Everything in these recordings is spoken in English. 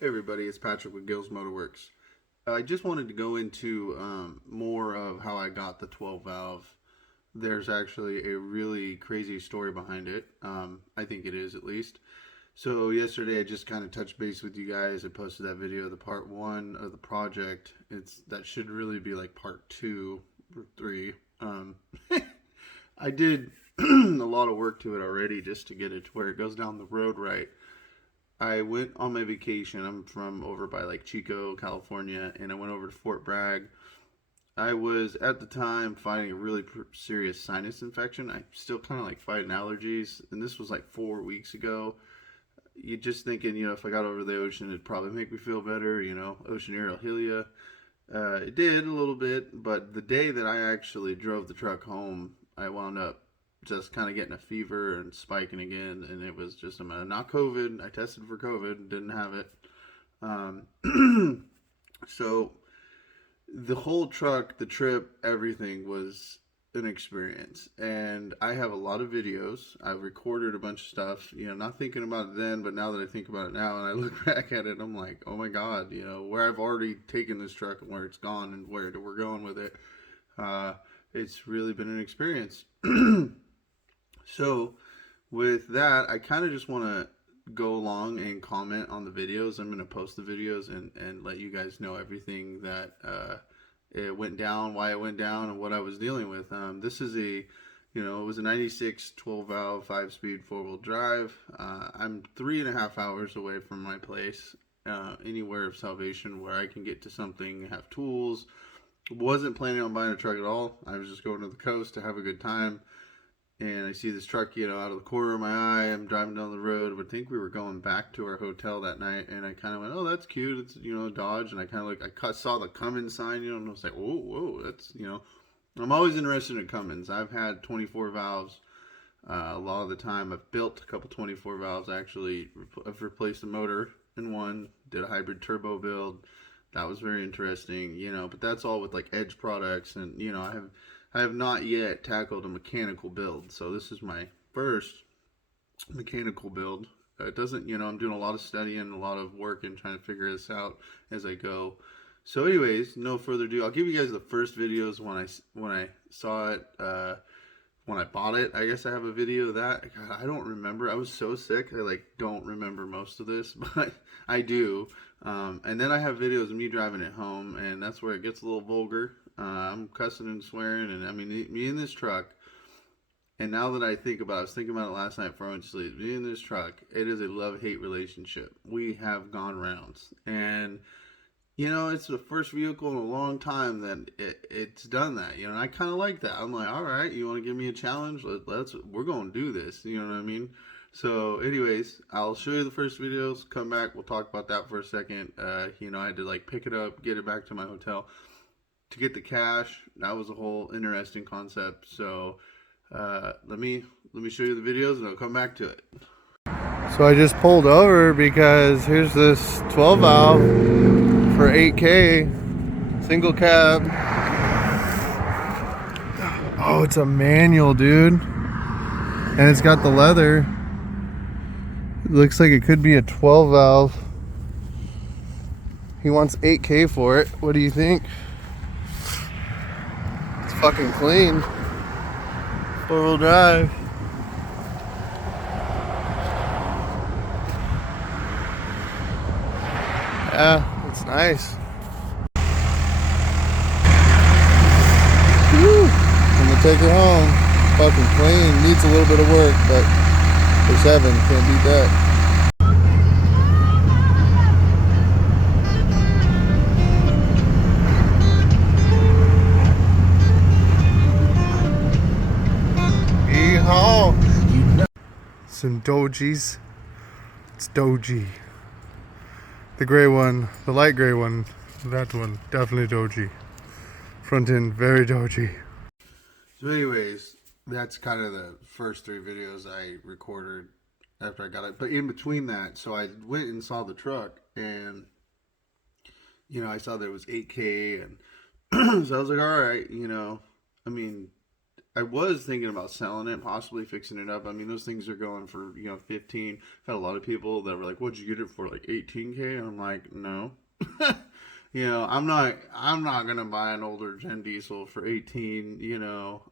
Hey everybody, it's Patrick with Gills Motorworks. I just wanted to go into more of how I got the 12 valve. There's actually a really crazy story behind it. I think it is at least. So yesterday I just kind of touched base with you guys. I posted that video, the part one of the project. That should really be like part two or three. I did a lot of work to it already just to get it to where it goes down the road right. I went on my vacation. I'm from over by like Chico, California, and I went over to Fort Bragg. I was at the time fighting a really serious sinus infection. I still kind of like fighting allergies, and this was like 4 weeks ago. You just thinking, if I got over the ocean, it'd probably make me feel better. Ocean air will heal you. It did a little bit, but the day that I actually drove the truck home, I wound up just kind of getting a fever and spiking again, and it was just not COVID. I tested for COVID, didn't have it. So the whole truck, the trip, everything was an experience, and I have a lot of videos. I've recorded a bunch of stuff, not thinking about it then, but now that I think about it now and I look back at it, I'm like, oh my god, where I've already taken this truck and where it's gone and where we're going with it. It's really been an experience. So with that, I kind of just want to go along and comment on the videos. I'm going to post the videos and let you guys know everything that it went down, why it went down, and what I was dealing with. This is it was a 96 12 valve 5-speed 4-wheel drive. I'm 3.5 hours away from my place, anywhere of salvation where I can get to something, have tools. Wasn't planning on buying a truck at all. I was just going to the coast to have a good time. And I see this truck, out of the corner of my eye. I'm driving down the road. I think we were going back to our hotel that night, and I kind of went, "Oh, that's cute. It's Dodge." And I kind of saw the Cummins sign, and I was like, "Whoa, whoa, that's." I'm always interested in Cummins. I've had 24 valves. A lot of the time, I've built a couple 24 valves. Actually, I've replaced a motor in one. Did a hybrid turbo build. That was very interesting, But that's all with like Edge products, and I have not yet tackled a mechanical build, so this is my first mechanical build. It doesn't, I'm doing a lot of studying, a lot of work, and trying to figure this out as I go. So, anyways, no further ado. I'll give you guys the first videos when I saw it. When I bought it, I guess I have a video of that. God, I don't remember. I was so sick. I don't remember most of this, but I do. And then I have videos of me driving it home, and that's where it gets a little vulgar. I'm cussing and swearing, and I mean, me in this truck. And now that I think about it, I was thinking about it last night before I went to sleep. Me in this truck, it is a love-hate relationship. We have gone rounds, and it's the first vehicle in a long time that it's done that. And I kind of like that. I'm like, all right, you want to give me a challenge? We're going to do this. You know what I mean? So, anyways, I'll show you the first videos. Come back, we'll talk about that for a second. I had to pick it up, get it back to my hotel to get the cash. That was a whole interesting concept. So, let me show you the videos, and I'll come back to it. So I just pulled over because here's this 12 valve for 8K single cab. Oh, it's a manual, dude, and it's got the leather. It looks like it could be a 12 valve. He wants 8K for it. What do you think? It's fucking clean. 4-wheel drive. Yeah, it's nice. Woo. I'm gonna take her home. Fucking clean. Needs a little bit of work, but for 7, can't beat that. Yeehaw! Some Dojis. It's Doji. The gray one, the light gray one, that one, definitely Doji. Front end, very Doji. So anyways, that's kind of the first 3 videos I recorded after I got it. But in between that, so I went and saw the truck, and I saw there was 8K, and so I was like, all right, I mean, I was thinking about selling it, possibly fixing it up. I mean, those things are going for 15. I've had a lot of people that were like, "What'd you get it for? Like 18K?" And I'm like, "No." I'm not gonna buy an older gen diesel for 18.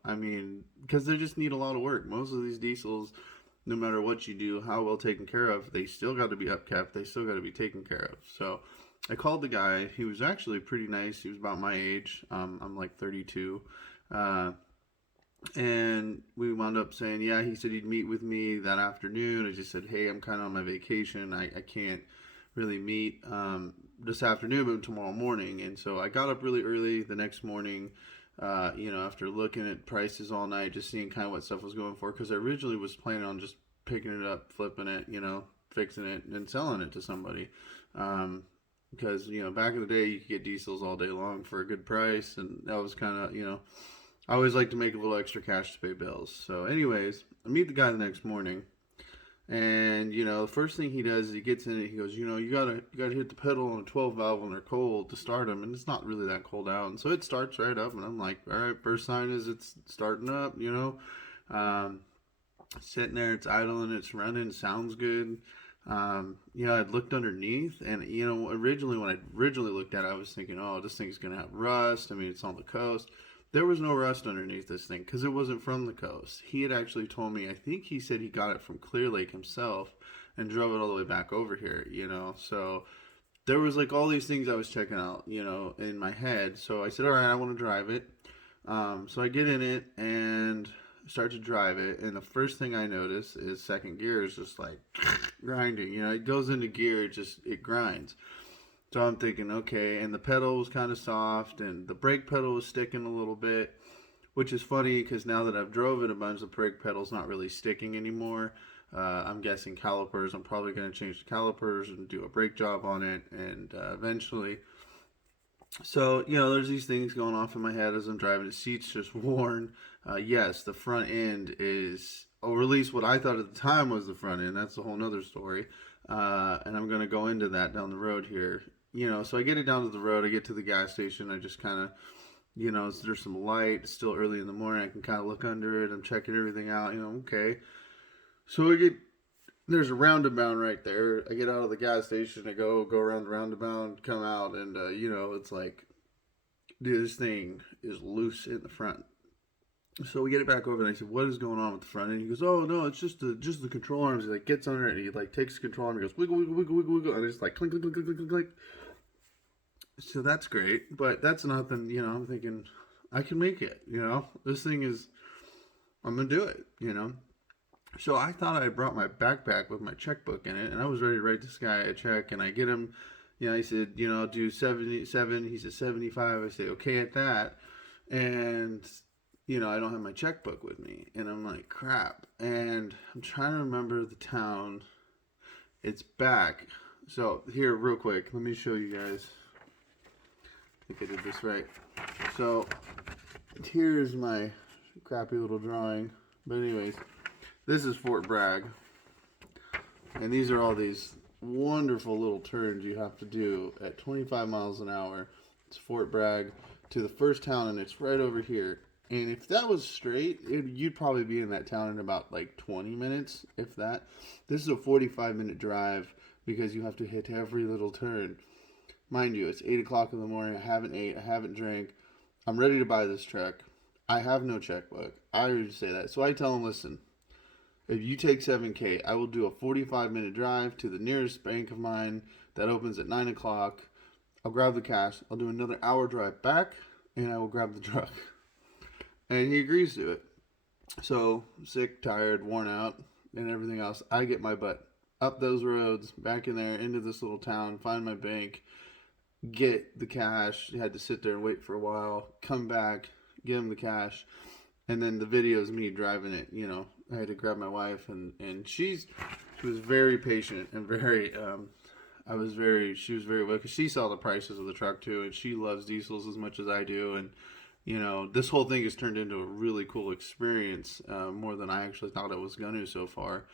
I mean, because they just need a lot of work. Most of these diesels, no matter what you do, how well taken care of, they still got to be upkept. They still got to be taken care of. So I called the guy. He was actually pretty nice. He was about my age. I'm like 32. And we wound up saying, yeah, he said he'd meet with me that afternoon. I just said, hey, I'm kind of on my vacation. I can't really meet this afternoon, but tomorrow morning. And so I got up really early the next morning, after looking at prices all night, just seeing kind of what stuff was going for. Because I originally was planning on just picking it up, flipping it, fixing it, and selling it to somebody. Because, back in the day, you could get diesels all day long for a good price. And that was kind of, I always like to make a little extra cash to pay bills. So anyways, I meet the guy the next morning. And, the first thing he does is he gets in it. He goes, you gotta hit the pedal on a 12 valve when they're cold to start them. And it's not really that cold out. And so it starts right up. And I'm like, all right, first sign is it's starting up, sitting there, it's idling, it's running, sounds good. I'd looked underneath, and originally when I looked at it, I was thinking, oh, this thing's gonna have rust. I mean, it's on the coast. There was no rust underneath this thing because it wasn't from the coast. He had actually told me, I think he said he got it from Clear Lake himself and drove it all the way back over here. So there was like all these things I was checking out, in my head. So I said, all right, I want to drive it. So I get in it and start to drive it, and the first thing I notice is second gear is just like grinding. It goes into gear, it grinds. So I'm thinking, okay, and the pedal was kind of soft, and the brake pedal was sticking a little bit, which is funny because now that I've drove it a bunch, the brake pedal's not really sticking anymore. I'm guessing calipers. I'm probably going to change the calipers and do a brake job on it, and eventually. So, there's these things going off in my head as I'm driving. The seat's just worn. Yes, the front end is, or at least what I thought at the time was the front end. That's a whole nother story. And I'm going to go into that down the road here. So I get it down to the road. I get to the gas station. I just kind of, there's some light. It's still early in the morning. I can kind of look under it. I'm checking everything out. Okay. So there's a roundabout right there. I get out of the gas station. I go around the roundabout, come out, and, it's like, dude, this thing is loose in the front. So we get it back over, and I said, "What is going on with the front end?" He goes, "Oh no, it's just the control arms." He like gets under it, and he like takes the control arm, and goes wiggle, wiggle, wiggle, wiggle, wiggle, and it's like clink, clink, clink, clink, clink, clink. So that's great, but that's nothing. I'm thinking I can make it. This thing is, I'm gonna do it. So I thought I brought my backpack with my checkbook in it, and I was ready to write this guy a check, and I get him. He said, I'll do 77. He said 75. I say okay at that, and. I don't have my checkbook with me, and I'm like, crap. And I'm trying to remember the town. It's back. So here, real quick, let me show you guys. I think I did this right. So here's my crappy little drawing. But anyways, this is Fort Bragg. And these are all these wonderful little turns you have to do at 25 miles an hour. It's Fort Bragg to the first town, and it's right over here. And if that was straight, you'd probably be in that town in about like 20 minutes, if that. This is a 45-minute drive because you have to hit every little turn. Mind you, it's 8 o'clock in the morning. I haven't ate. I haven't drank. I'm ready to buy this truck. I have no checkbook. I already say that. So I tell them, listen, if you take 7K, I will do a 45-minute drive to the nearest bank of mine that opens at 9 o'clock. I'll grab the cash. I'll do another hour drive back, and I will grab the truck. And he agrees to it. So, sick, tired, worn out, and everything else, I get my butt up those roads, back in there, into this little town, find my bank, get the cash. Had to sit there and wait for a while, come back, give him the cash, and then the video is me driving it. I had to grab my wife, and she was very patient and very, she was very well, because she saw the prices of the truck too, and she loves diesels as much as I do, and this whole thing has turned into a really cool experience, more than I actually thought it was going to so far.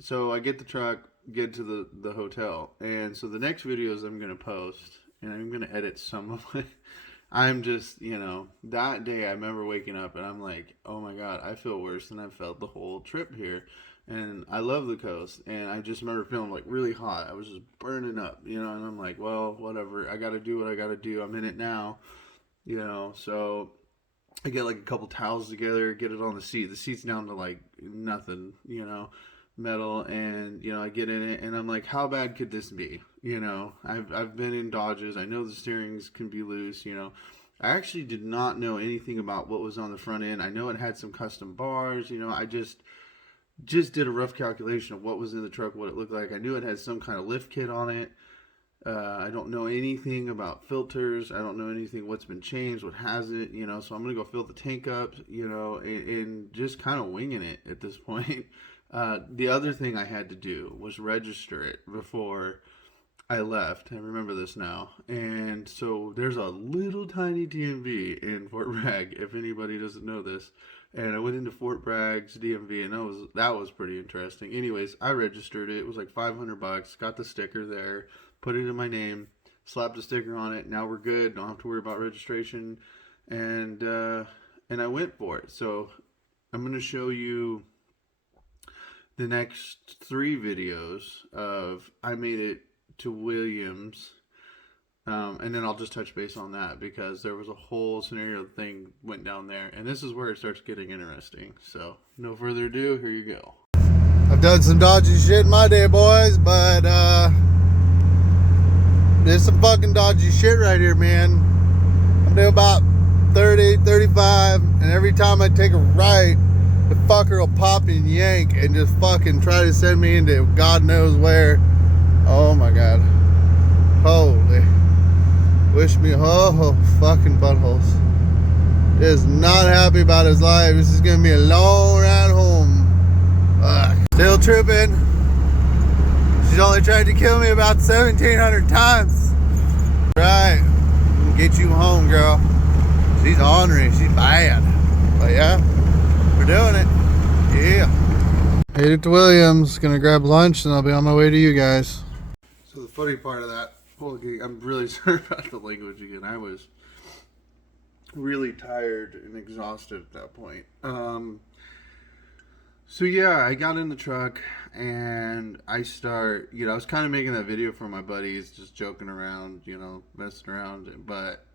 So I get the truck, get to the hotel, and so the next videos I'm going to post, and I'm going to edit some of I'm just, that day I remember waking up and I'm like, oh my God, I feel worse than I felt the whole trip here. And I love the coast. And I just remember feeling like really hot. I was just burning up, and I'm like, well, whatever. I got to do what I got to do. I'm in it now, So I get like a couple towels together, get it on the seat. The seat's down to like nothing, metal, and I get in it, and I'm like, how bad could this be? I've been in Dodges. I know the steerings can be loose. I actually did not know anything about what was on the front end. I know it had some custom bars. I just did a rough calculation of what was in the truck, what it looked like. I knew it had some kind of lift kit on it. I don't know anything about filters. I don't know anything what's been changed, what hasn't, so I'm going to go fill the tank up, and just kind of winging it at this point. The other thing I had to do was register it before I left. I remember this now. And so there's a little tiny DMV in Fort Bragg, if anybody doesn't know this. And I went into Fort Bragg's DMV, and that was pretty interesting. Anyways, I registered it. It was like $500. Got the sticker there, put it in my name, slapped a sticker on it. Now we're good. Don't have to worry about registration. And I went for it. So I'm going to show you the next 3 videos of I made it to Williams. And then I'll just touch base on that because there was a whole scenario thing went down there, and this is where it starts getting interesting. So no further ado, here you go. I've done some dodgy shit in my day, boys, but there's some fucking dodgy shit right here, man. I'm doing about 30, 35, and every time I take a right, the fucker will pop and yank and just fucking try to send me into God knows where. Oh my God. Holy. Wish me fucking buttholes. Is not happy about his life. This is gonna be a long ride home. Still tripping. She's only tried to kill me about 1,700 times. Right. Get you home, girl. She's ornery. She's bad. But yeah, we're doing it. Yeah. Made it to Williams. Gonna grab lunch and I'll be on my way to you guys. So the funny part of that, I'm really sorry about the language again. I was really tired and exhausted at that point. So yeah, I got in the truck and I was kind of making that video for my buddies, just joking around, messing around, but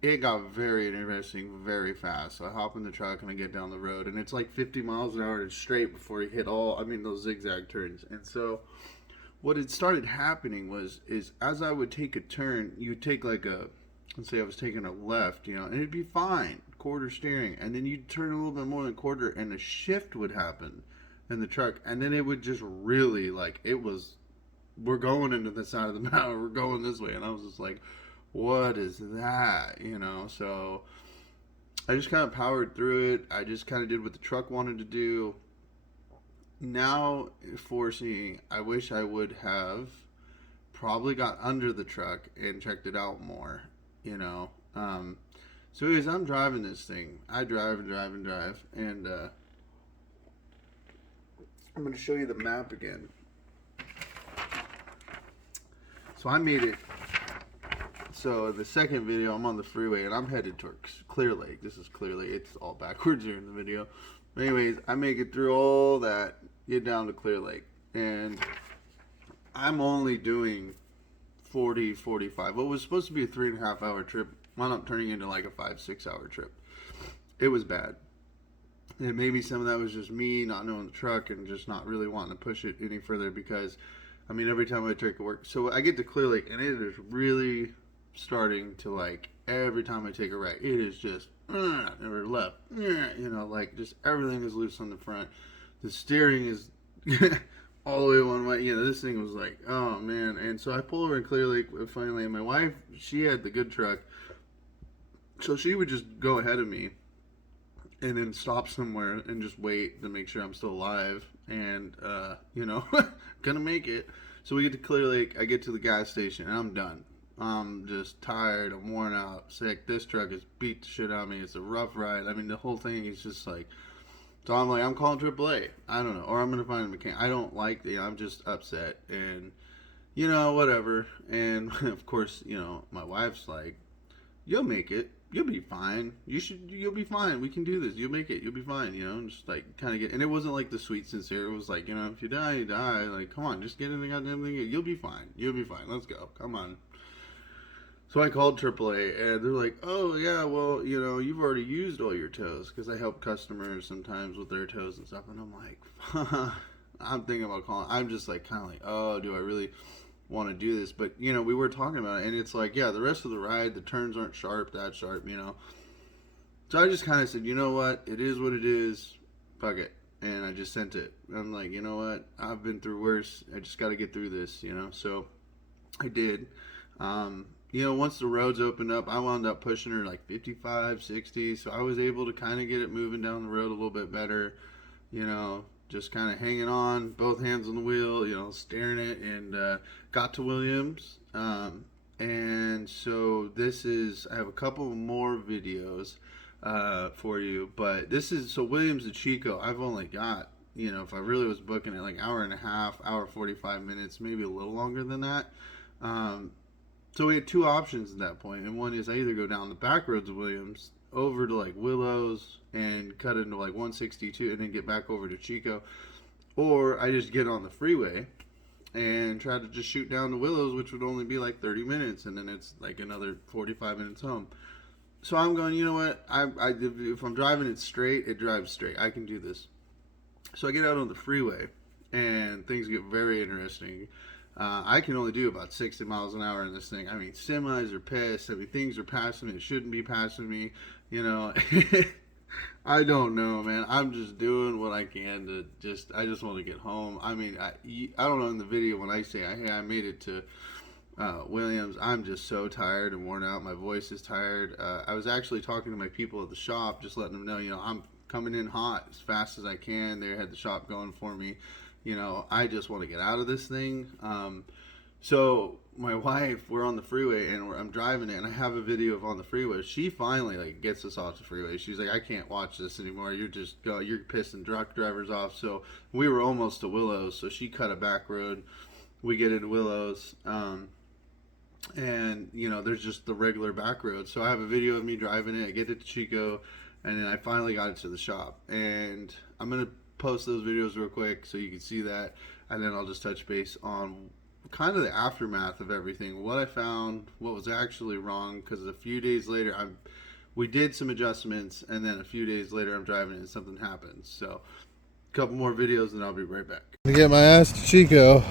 it got very interesting very fast. So I hop in the truck and I get down the road, and it's like 50 miles an hour straight before you hit those zigzag turns. And so what had started happening is as I would take a turn, you would take let's say I was taking a left, and it'd be fine, quarter steering, and then you'd turn a little bit more than quarter, and a shift would happen in the truck, and then it would just really, we're going into the side of the mountain, we're going this way, and I was just like, what is that, so I just kind of powered through it. I just kind of did what the truck wanted to do. Now, foreseeing, I wish I would have probably got under the truck and checked it out more, So anyways, I'm driving this thing. I drive, and I'm going to show you the map again. So I made it. So the second video, I'm on the freeway, and I'm headed towards Clear Lake. This is Clear Lake. It's all backwards here in the video. Anyways, I make it through all that, get down to Clear Lake, and I'm only doing 40, 45. What was supposed to be a 3.5 hour trip wound up turning into like a 5-6 hour trip. It was bad. And maybe some of that was just me not knowing the truck and just not really wanting to push it any further because, every time I take a work. So I get to Clear Lake, and it is really starting to every time I take a right, it is just or left, just everything is loose on the front. The steering is all the way one way. This thing was like, oh man. And so I pull over in Clear Lake finally, and my wife, she had the good truck, so she would just go ahead of me and then stop somewhere and just wait to make sure I'm still alive and gonna make it. So we get to Clear Lake, I get to the gas station, and I'm done. I'm just tired, I'm worn out, sick. This truck has beat the shit out of me. It's a rough ride. The whole thing is just so I'm I'm calling AAA. I don't know. Or I'm going to find a mechanic. I don't I'm just upset. And, whatever. And, of course, my wife's like, you'll make it. You'll be fine. You'll be fine. We can do this. You'll make it. You'll be fine. You know, and just like kind of get, and it wasn't like the sweet sincere. It was like, you know, if you die, you die. Like, come on, just get in the goddamn thing. You'll be fine. You'll be fine. Let's go. Come on. So I called AAA, and they're like, oh, yeah, well, you know, you've already used all your tows, because I help customers sometimes with their tows and stuff, and I'm like, I'm thinking about calling. I'm just like, kind of like, oh, do I really want to do this? But, you know, we were talking about it, and it's like, yeah, the rest of the ride, the turns aren't that sharp, you know. So I just kind of said, you know what, it is what it is, fuck it. And I just sent it. I'm like, you know what, I've been through worse. I just got to get through this, you know. So I did. You know, once the roads opened up, I wound up pushing her like 55, 60. So I was able to kind of get it moving down the road a little bit better. You know, just kind of hanging on, both hands on the wheel, you know, staring it, and got to Williams. And so I have a couple more videos for you. But this is, so Williams to Chico, I've only got, you know, if I really was booking it, like hour and a half, hour 45 minutes, maybe a little longer than that. So we had two options at that point, and one is I either go down the back roads of Williams over to like Willows and cut into like 162 and then get back over to Chico, or I just get on the freeway and try to just shoot down to Willows, which would only be like 30 minutes, and then it's like another 45 minutes home. So I'm going, you know what, if I'm driving it straight, it drives straight. I can do this. So I get out on the freeway, and things get very interesting. I can only do about 60 miles an hour in this thing. I mean, semis are pissed. I mean, things are passing me. It shouldn't be passing me. You know, I don't know, man. I'm just doing what I can to I just want to get home. I mean, I don't know in the video when I say, hey, I made it to Williams. I'm just so tired and worn out. My voice is tired. I was actually talking to my people at the shop, just letting them know, you know, I'm coming in hot as fast as I can. They had the shop going for me. You know, I just want to get out of this thing. So my wife, we're on the freeway and I'm driving it, and I have a video of on the freeway. She finally like gets us off the freeway. She's like, I can't watch this anymore. You're pissing truck drivers off. So we were almost to Willows. So she cut a back road. We get into Willows. And you know, there's just the regular back road. So I have a video of me driving it. I get it to Chico, and then I finally got it to the shop. And I'm going to post those videos real quick so you can see that, and then I'll just touch base on kind of the aftermath of everything, what I found, what was actually wrong, because a few days later we did some adjustments, and then a few days later I'm driving it and something happens. So a couple more videos and I'll be right back. To get my ass to Chico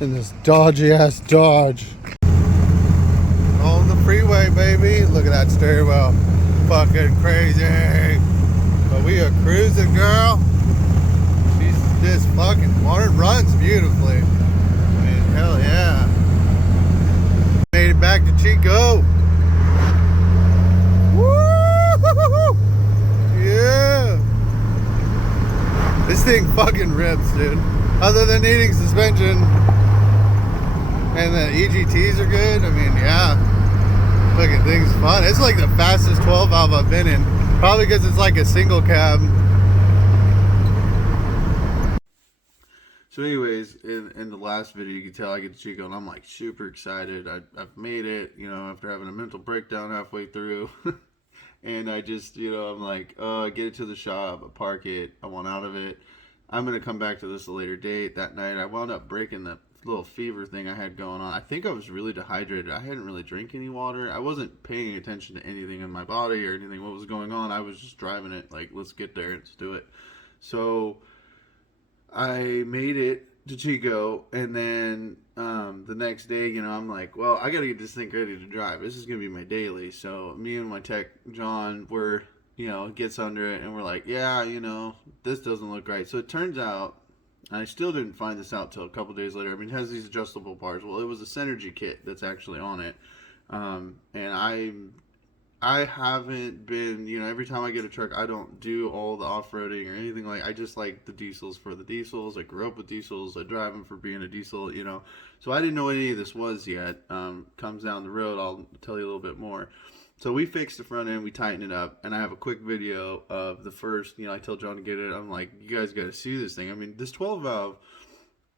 in this dodgy ass Dodge on the freeway, baby. Look at that steering wheel, fucking crazy. But we are cruising, girl. This fucking water runs beautifully. I mean, hell yeah. Made it back to Chico. Woo! Yeah. This thing fucking rips, dude. Other than needing suspension and the EGTs are good. I mean, yeah. Fucking thing's fun. It's like the fastest 12 valve I've been in. Probably because it's like a single cab. So anyways, in the last video, you can tell I get to Chico, and I'm like super excited. I've made it, you know, after having a mental breakdown halfway through. And I just, you know, I'm like, oh, I get it to the shop, I park it, I want out of it. I'm going to come back to this a later date. That night, I wound up breaking that little fever thing I had going on. I think I was really dehydrated. I hadn't really drank any water. I wasn't paying attention to anything in my body or anything, what was going on. I was just driving it, like, let's get there, let's do it. So I made it to Chico, and then the next day, you know, I'm like, well, I got to get this thing ready to drive. This is going to be my daily. So me and my tech, John, you know, gets under it, and we're like, yeah, you know, this doesn't look right. So it turns out, I still didn't find this out till a couple days later. I mean, it has these adjustable parts. Well, it was a Synergy kit that's actually on it. And I haven't been, you know, every time I get a truck, I don't do all the off-roading or anything like, I just like the diesels for the diesels. I grew up with diesels. I drive them for being a diesel, you know. So I didn't know what any of this was yet. Comes down the road, I'll tell you a little bit more. So we fixed the front end, we tightened it up, and I have a quick video of the first, you know, I tell John to get it. I'm like, you guys got to see this thing. I mean, this 12 valve,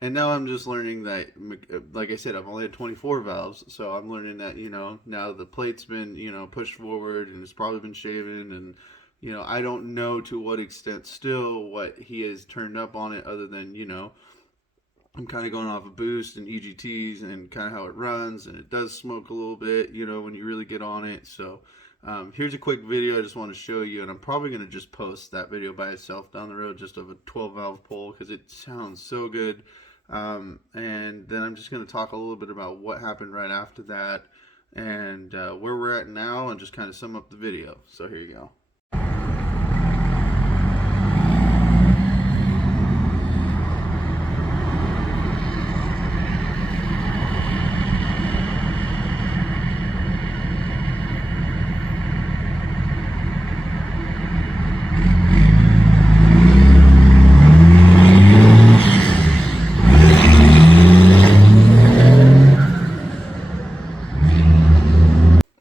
And now I'm just learning that, like I said, I've only had 24 valves, so I'm learning that, now the plate's been, pushed forward and it's probably been shaven, and, I don't know to what extent still what he has turned up on it, other than, I'm kind of going off of boost and EGTs and kind of how it runs, and it does smoke a little bit, when you really get on it. So here's a quick video I just want to show you, and I'm probably going to just post that video by itself down the road, just of a 12 valve pull, because it sounds so good. And then I'm just going to talk a little bit about what happened right after that, and where we're at now, and just kind of sum up the video. So here you go.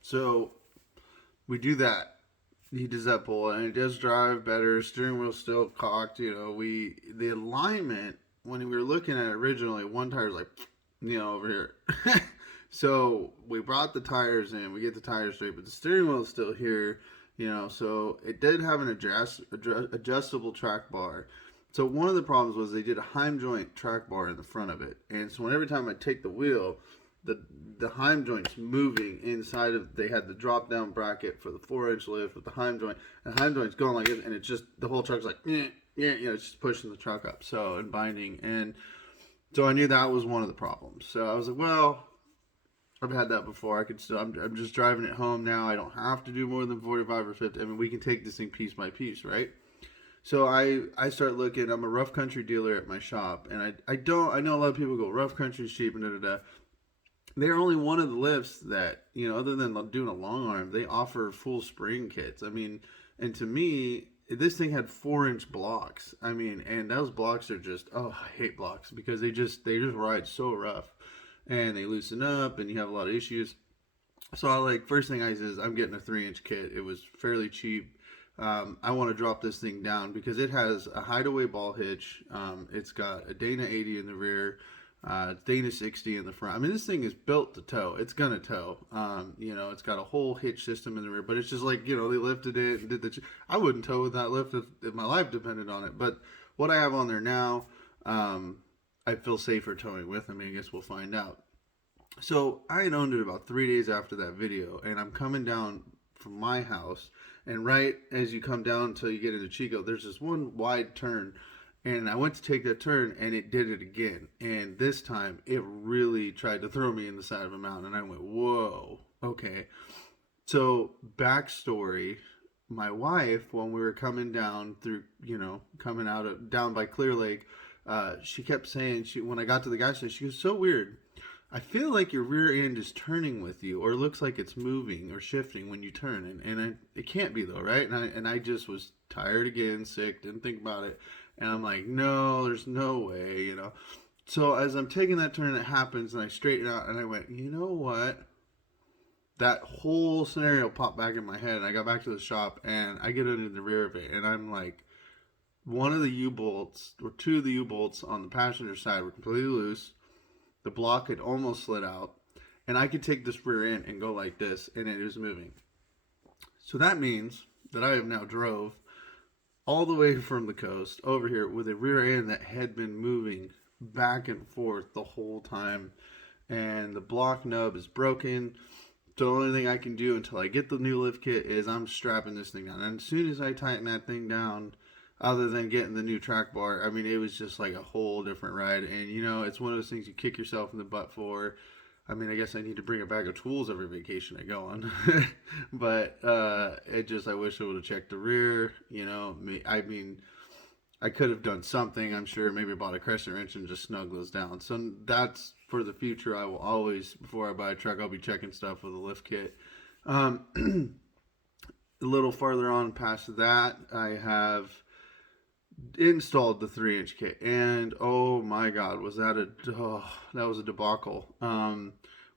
So we do that. He does that pull, and it does drive better. Steering wheel still cocked. The alignment, when we were looking at it originally, one tire's like, over here. So we brought the tires in. We get the tires straight, but the steering wheel is still here. So it did have an adjustable track bar. So one of the problems was they did a Heim joint track bar in the front of it, and so every time I take the wheel, the Heim joint's moving inside of. They had the drop down bracket for the 4-inch lift with the Heim joint, and the Heim joint's going like it, and it's just the whole truck's like it's just pushing the truck up, so, and binding. And so I knew that was one of the problems. So I was like, well, I've had that before. I'm just driving it home now. I don't have to do more than 45 or 50. I mean, we can take this thing piece by piece, right? So I start looking. I'm a rough country dealer at my shop, and I know a lot of people go, rough country's cheap and da. They're only one of the lifts that, other than doing a long arm, they offer full spring kits. I mean, and to me, this thing had 4-inch blocks. I mean, and those blocks are just, I hate blocks, because they just ride so rough, and they loosen up, and you have a lot of issues. So first thing I said is, I'm getting a 3-inch kit. It was fairly cheap. I want to drop this thing down because it has a hideaway ball hitch. It's got a Dana 80 in the rear. Dana 60 in the front. I mean, this thing is built to tow. It's gonna tow. It's got a whole hitch system in the rear, but it's just like, they lifted it and did I wouldn't tow with that lift if my life depended on it. But what I have on there now, I feel safer towing with. I mean, I guess we'll find out. So I had owned it about 3 days after that video, and I'm coming down from my house, and right as you come down until you get into Chico, there's this one wide turn. And I went to take that turn, and it did it again. And this time, it really tried to throw me in the side of a mountain. And I went, whoa, okay. So, backstory, my wife, when we were coming down through, coming down by Clear Lake, she kept saying, when I got to the gas station, she goes, so weird. I feel like your rear end is turning with you, or it looks like it's moving or shifting when you turn. And it can't be, though, right? And I just was tired again, sick, didn't think about it. And I'm like, no, there's no way, So as I'm taking that turn, it happens, and I straighten out, and I went, you know what? That whole scenario popped back in my head, and I got back to the shop, and I get into the rear of it, and I'm like, one of the U-bolts, or two of the U-bolts on the passenger side were completely loose. The block had almost slid out, and I could take this rear end and go like this, and it was moving. So that means that I have now drove all the way from the coast over here with a rear end that had been moving back and forth the whole time, and the block nub is broken. The only thing I can do until I get the new lift kit is I'm strapping this thing down, and as soon as I tighten that thing down, other than getting the new track bar, I mean, it was just like a whole different ride. And it's one of those things you kick yourself in the butt for. I mean, I guess I need to bring a bag of tools every vacation I go on. But I wish I would have checked the rear. I mean, I could have done something, I'm sure. Maybe bought a crescent wrench and just snug those down. So that's for the future. I will always, before I buy a truck, I'll be checking stuff with a lift kit. A little farther on past that, I have installed the 3-inch kit, and oh my god, that was a debacle.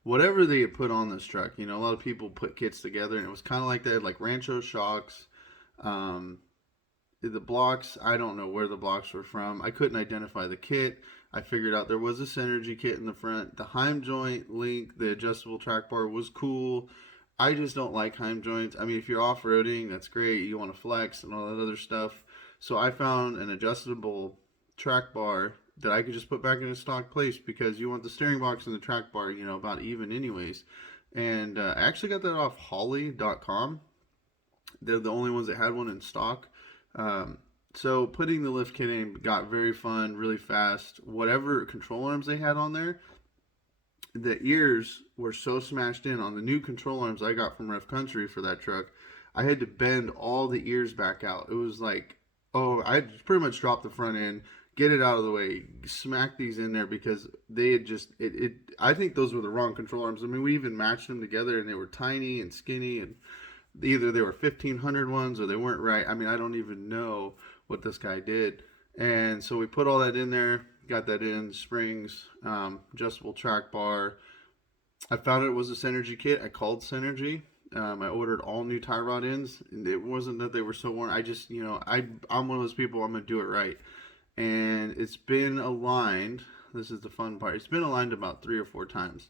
Whatever they had put on this truck, a lot of people put kits together, and it was kind of like that, like Rancho shocks. The blocks, I don't know where the blocks were from. I couldn't identify the kit. I figured out there was a Synergy kit in the front. The Heim joint link, the adjustable track bar was cool. I just don't like Heim joints. I mean, if you're off-roading, that's great. You want to flex and all that other stuff. So I found an adjustable track bar that I could just put back in a stock place, because you want the steering box and the track bar, about even anyways. And I actually got that off Holly.com. They're the only ones that had one in stock. So putting the lift kit in got very fun, really fast. Whatever control arms they had on there, the ears were so smashed in on the new control arms I got from Rough Country for that truck. I had to bend all the ears back out. It was like, oh, I pretty much dropped the front end, get it out of the way, smack these in there, because they had just I think those were the wrong control arms. I mean, we even matched them together, and they were tiny and skinny, and either they were 1500 ones or they weren't right. I mean, I don't even know what this guy did. And so we put all that in there, got that in, springs, adjustable track bar. I found it was a Synergy kit. I called Synergy. I ordered all new tie rod ends. It wasn't that they were so worn. I just, I'm one of those people, I'm going to do it right. And it's been aligned. This is the fun part. It's been aligned about 3 or 4 times.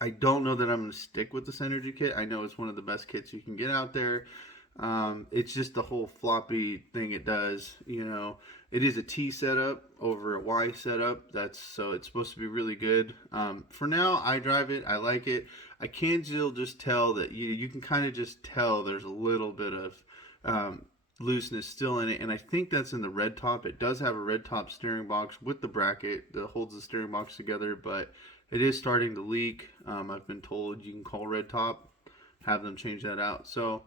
I don't know that I'm going to stick with the Synergy kit. I know it's one of the best kits you can get out there. It's just the whole floppy thing it does. It is a T setup over a Y setup. So it's supposed to be really good. For now, I drive it. I like it. I can still just tell that you can kind of just tell there's a little bit of looseness still in it, and I think that's in the red top. It does have a red top steering box with the bracket that holds the steering box together, but it is starting to leak. I've been told you can call Red Top, have them change that out. So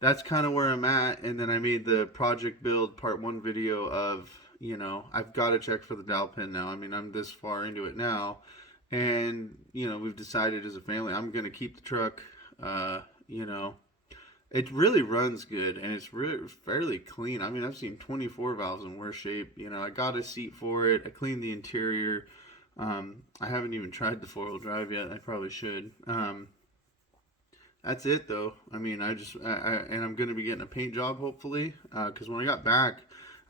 that's kind of where I'm at. And then I made the project build part 1 video of, I've got to check for the dowel pin now. I mean, I'm this far into it now. And, we've decided as a family, I'm going to keep the truck. It really runs good, and it's really fairly clean. I mean, I've seen 24 valves in worse shape. I got a seat for it. I cleaned the interior. I haven't even tried the 4-wheel drive yet. I probably should. That's it though. I mean, and I'm going to be getting a paint job hopefully, because when I got back,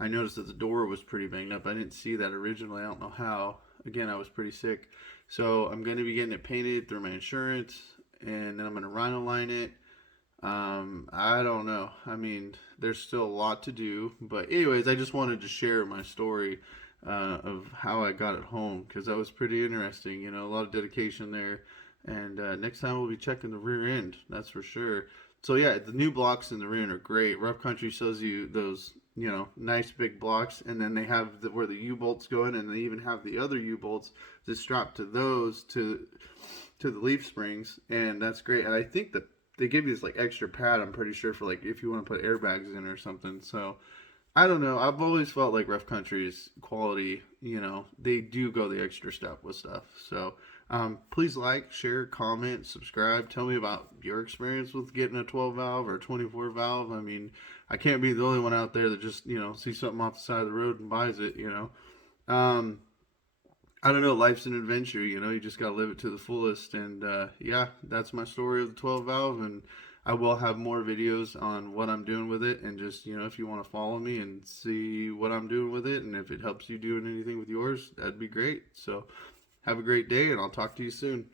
I noticed that the door was pretty banged up. I didn't see that originally. I don't know how. Again, I was pretty sick. So I'm going to be getting it painted through my insurance, and then I'm going to rhino line it. I don't know. I mean, there's still a lot to do, but anyways, I just wanted to share my story of how I got it home, because that was pretty interesting. A lot of dedication there. And next time we'll be checking the rear end, that's for sure. So yeah, the new blocks in the rear end are great. Rough Country shows you those, nice big blocks, and then they have where the U-bolts go in, and they even have the other U-bolts that strap to those to the leaf springs, and that's great. And I think that they give you this like extra pad, I'm pretty sure, for like if you want to put airbags in or something. So I don't know. I've always felt like Rough Country's quality, they do go the extra step with stuff. So please like, share, comment, subscribe. Tell me about your experience with getting a 12 valve or a 24 valve. I mean, I can't be the only one out there that just, sees something off the side of the road and buys it, I don't know. Life's an adventure, you just got to live it to the fullest. And yeah, that's my story of the 12 valve. And I will have more videos on what I'm doing with it, and just, if you want to follow me and see what I'm doing with it, and if it helps you doing anything with yours, that'd be great. So have a great day, and I'll talk to you soon.